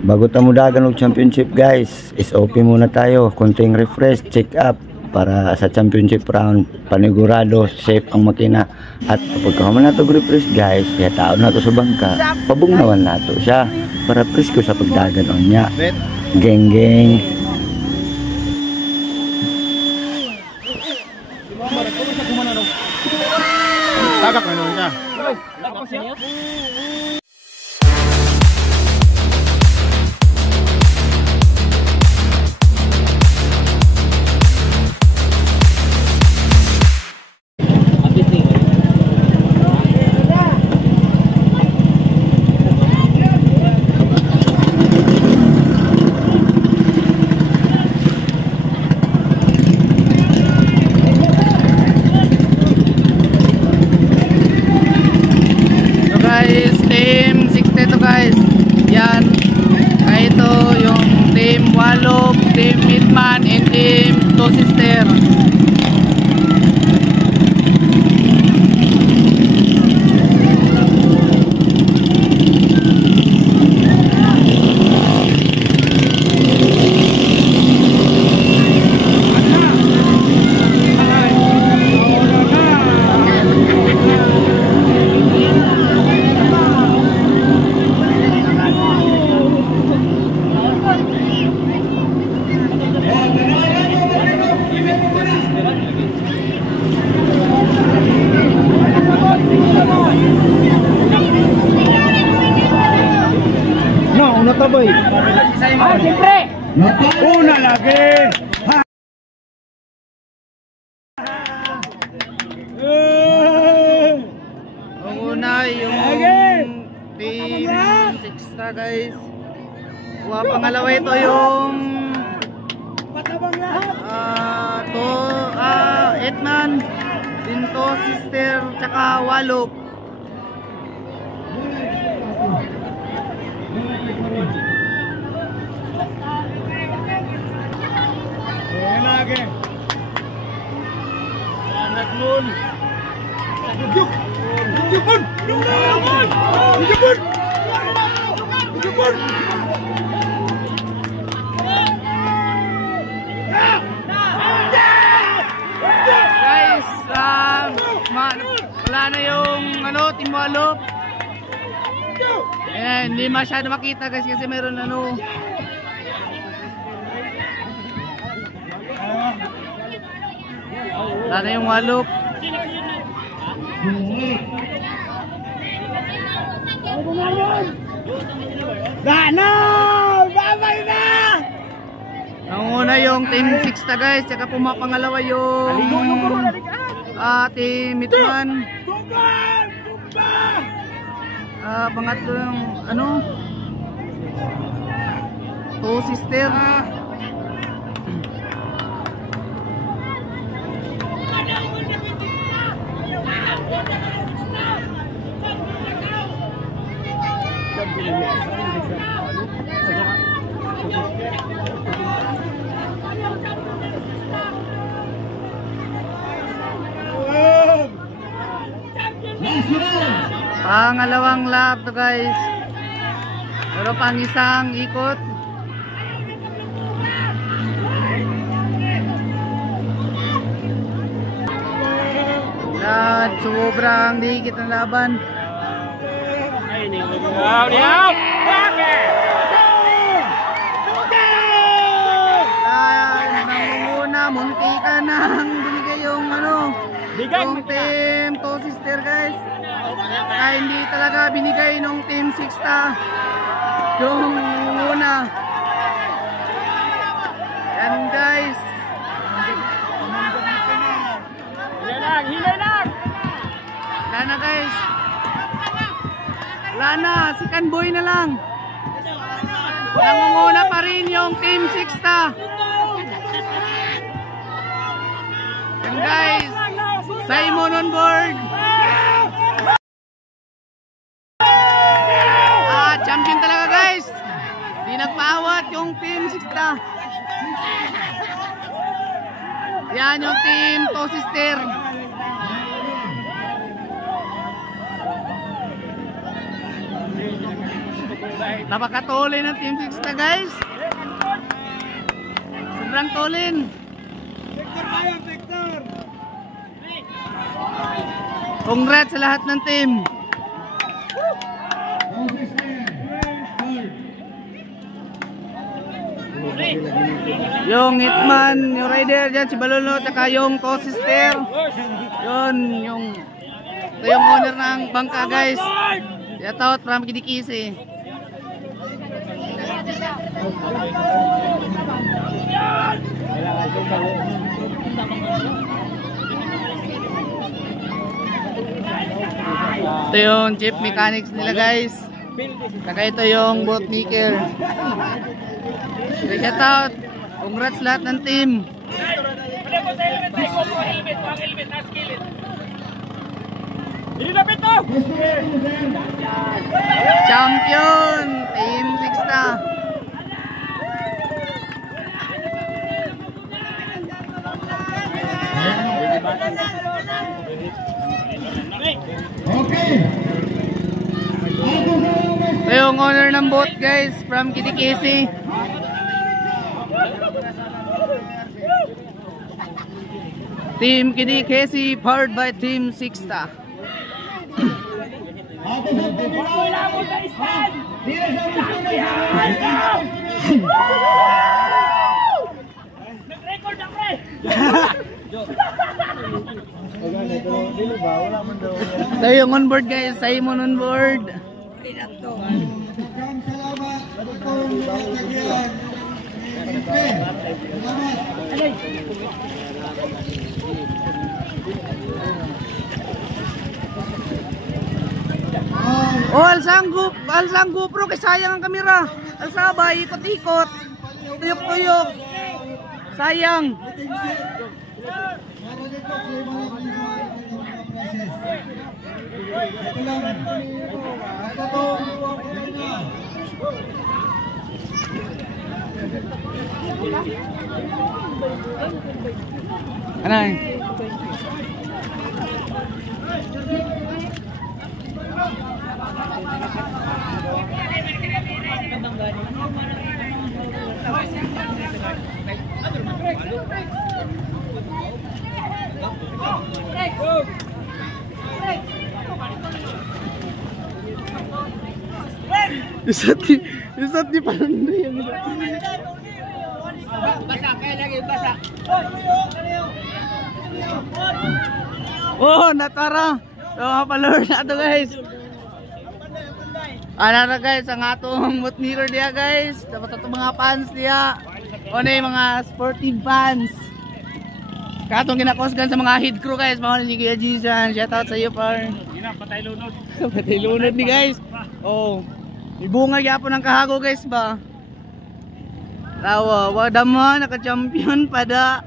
Bago tayo dagan og championship guys, SOP muna tayo, konting refresh, check up para sa championship round panigurado safe ang makina. At kapag kaman nato refresh guys, kaya taon nato sa bangka, pabungnawan nato siya para presko sa pagdagan on niya. Geng geng. Tagak na nun ka. Team 60 to guys. Yan. Ito yung team Walop, team Midman, and team Two Sister. Una taboy. Siyempre! Una lagi! Ang una yung team 6 guys. Pangalawa ito yung Edman, Two Sister, tsaka Walop. Lagi. Selamat nun. Juk. Jukun. Jukun. Jukun. Guys, wala na yung Team Walop. Ayan, hindi masyado makita guys kasi meron wala na yung Walop. Babay na! Ang una yung team 6 guys, tsaka pumapangalawa yung team Midman. Pangatlo yung Two Sister. Pangalawang lap to guys. Pero pang isang ikot. At sobrang dikit ng laban. Nangunguna, munti ka nang binigay yung yung team Two Sister guys. Kaya hindi talaga binigay nung team 6 yung una. Yan guys. Hilay lang. Wala na guys. Wala na, si Canboy na lang. Nangunguna pa rin yung team 6 Yan guys. Simon on board. Champion talaga guys. Di nagpaawat yung team 6 Yan yung team Two Sister. Napakatulin ng Team 6 na guys. Sobrang tulin. Victor tayo, Victor! Congrats sa lahat ng team. Yung Hitman, yung rider dyan, si Balolo, tsaka yung Co-Sister. Yun, ito yung owner ng bangka guys. Shout out from Kidikisi. Ito yung jeep mechanics nila guys. Saka ito yung boat maker. Shout out. Congrats lahat ng team. Champion Team 6 na. Ito yung owner ng boat guys from Kidikisi. Team Kidikisi powered by Team 6 ta. Ito yung onboard guys, Simon onboard. Oh, alsang GoPro kay sayang ang kamera. Alsaba, ikot-ikot. Tuyok-tuyok. Sayang. Anay. Isat di Panday yang basa kaya lagi basa. Oh, natara. So, pa-lure na to guys. Ana na guys, ang atong boat mirror dia guys. Dapat ito mga fans dia. O na yung mga sportive fans. Katong ginakosgan sa mga head crew guys. Mga ni Kuya Jisan. Shout out sa iyo par. Patay lunod. Patay lunod ni guys. Oh. Ibungay yapon ng kahago guys ba. Tawa, wala mo naka-champion pada.